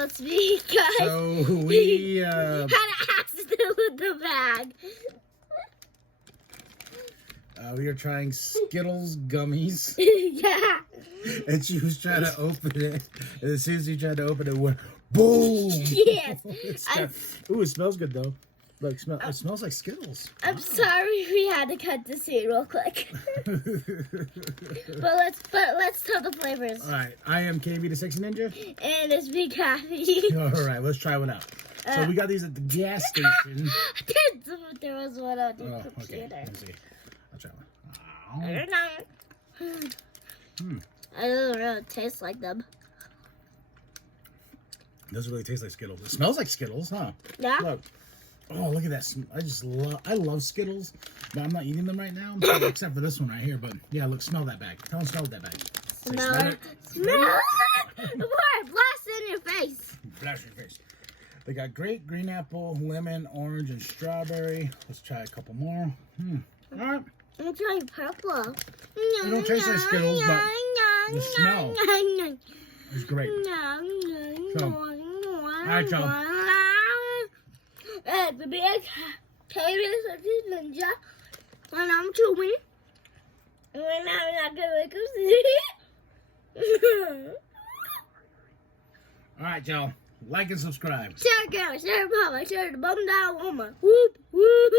So it's me, guys. So we had an accident with the bag. We are trying Skittles Gummies. Yeah. And she was trying to open it. And as soon as you tried to open it, it went boom. Yes. Ooh, it smells good though. Look, it smells like Skittles. I'm sorry we had to cut the scene real quick. but let's tell the flavors. All right, I am KB the Sexy Ninja. And it's me, Kathy. All right, let's try one out. So we got these at the gas station. There was one on the computer. Okay, let's see. I'll try one. I don't know. I don't really taste like them. It doesn't really taste like Skittles. It smells like Skittles, huh? Yeah. Look. Oh, look at that! I love Skittles, but I'm not eating them right now, except for this one right here. But yeah, look, smell that bag. Tell them smell that bag. Smell it. Smell it. What? Blast it in your face. Blast your face. They got grape, green apple, lemon, orange, and strawberry. Let's try a couple more. All right. I'm trying purple. They don't taste like Skittles, but the smell is great. So, all right, y'all. The big Taylor's Ninja. And I'm chewing. And I'm not gonna go see. All right, y'all. Like and subscribe. Share, girl, share, papa, share the bum down woman. Whoop, whoop.